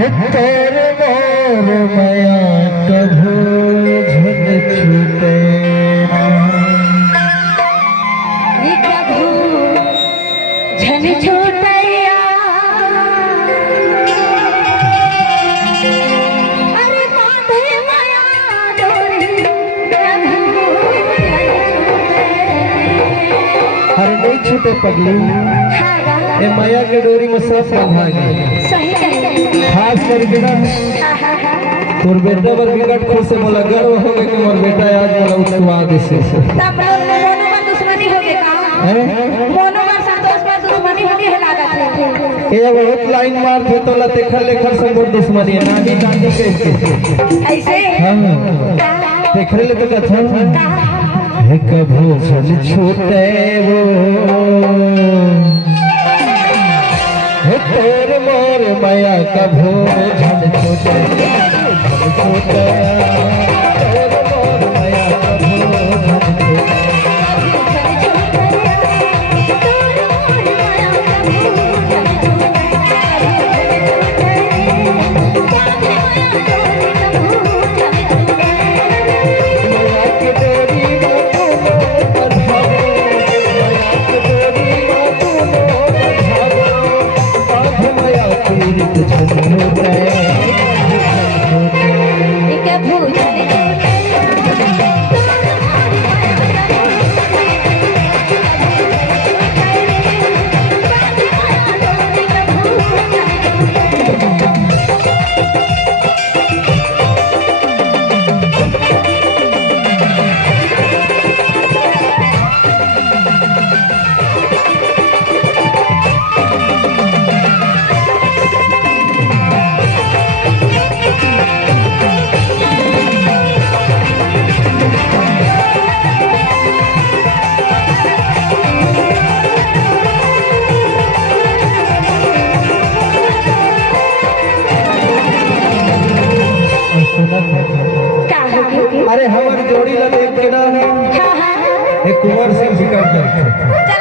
तेरे मोर माया कभू झन छूटे कभू झन छूटैया अरे बांधे माया डोरी कभू अरे नहीं छूटे पगली ए माया के डोरी में सब बंधा गए सही कहे खास करके ना तोर बेटा पर विकट खुश से बोला गर्व हो गया कि मोर बेटा आज वाला उत्सव आदि से तब मोनो में दुश्मनी हो गए का मोनो में संतोष में दुश्मनी हो गई लागत ये बहुत लाइन मार थे तो लते खर लेखर से मोर दुश्मनी है नानी दादी के ऐसे हां देखरे ले तो कथा है कभू झन छूटे वो तेरे मोर माया कभू झन छूटे तेरे मोर माया कभू झन छूटे का अरे हमारी जोड़ी ला देख के ना एक कुंवर सिंह बिगड़ जाए